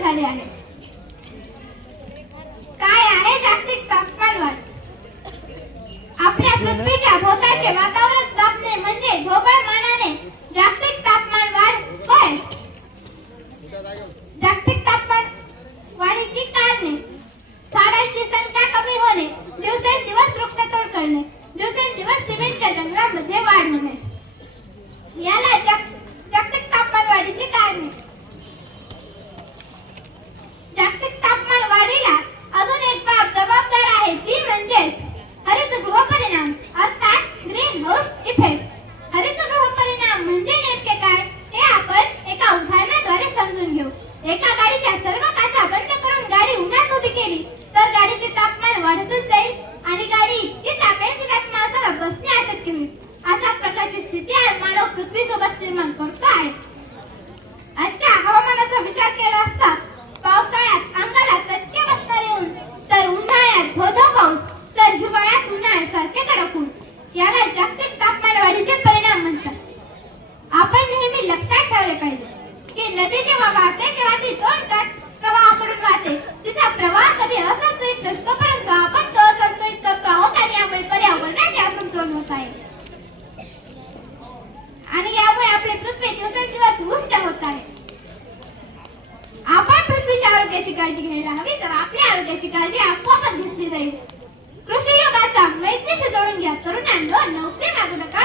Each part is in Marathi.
झाले आहे. काय आहे जागतिक तापमानवाढ आपल्या पृथ्वीच्या भोवताचे वातावरण तापणे म्हणजे ढोबळ मानाने जागतिक तापमान वाढ होय. जागतिक तापमान वाढीची कारणे. सारांची संख्या कमी होणे दिवसेंदिवस वृक्षतोड करणे. नदी जेव्हा वाहते तेव्हा ती दोन टन प्रवाहाकडून वाहते तिचा प्रवाह कधी असंतुलित नसतो परंतु आपण तो असंतुलित करतो आहोत आणि यामुळे पर्यावरणाचे असंतुलन होत आहे आणि यामुळे आपली पृथ्वी दिवसेंदिवस उष्ट होत आहे आपण पृथ्वीच्या आरोग्याची काळजी घ्यायला हवी तर आपल्या आरोग्याची काळजी आपोआपच घेतली जाईल. कृषी युगाचा मैत्री शिजवून घ्या. तरुणांना नोकरी मागू नका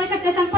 我特别想。